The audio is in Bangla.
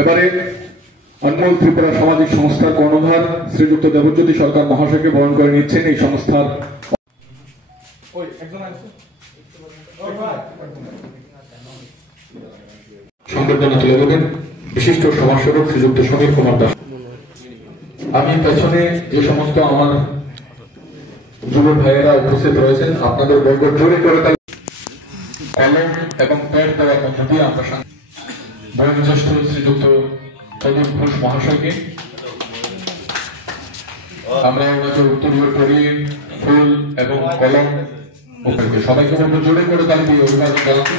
এবারে অনমোল ত্রিপুরা সামাজিক সংস্থার কর্ণধার শ্রীযুক্ত দেবজ্যোতি সরকার মহাশয়কে বরণ করে নিচ্ছেন এই সংস্থার সংবর্ধনা তুলে দেবেন বিশিষ্ট সমাজসেবক শ্রীযুক্ত সমীর কুমার দাস। আমি পেছনে যে সমস্ত আমার যুব ভাইয়েরা উপস্থিত রয়েছেন আপনাদের বর্গ জোরে করে কলম এবং প্যাড দেওয়ার মধ্য দিয়ে আমরা বয়োজ্যেষ্ঠ শ্রীযুক্ত তদুর ঘোষ মহাশয়কে আমরা ওনাকে উত্তরীয় টরি ফুল এবং কলম সবাইকে বলবো জোরে করে তালি দিয়ে অভিবাদন জানাচ্ছি।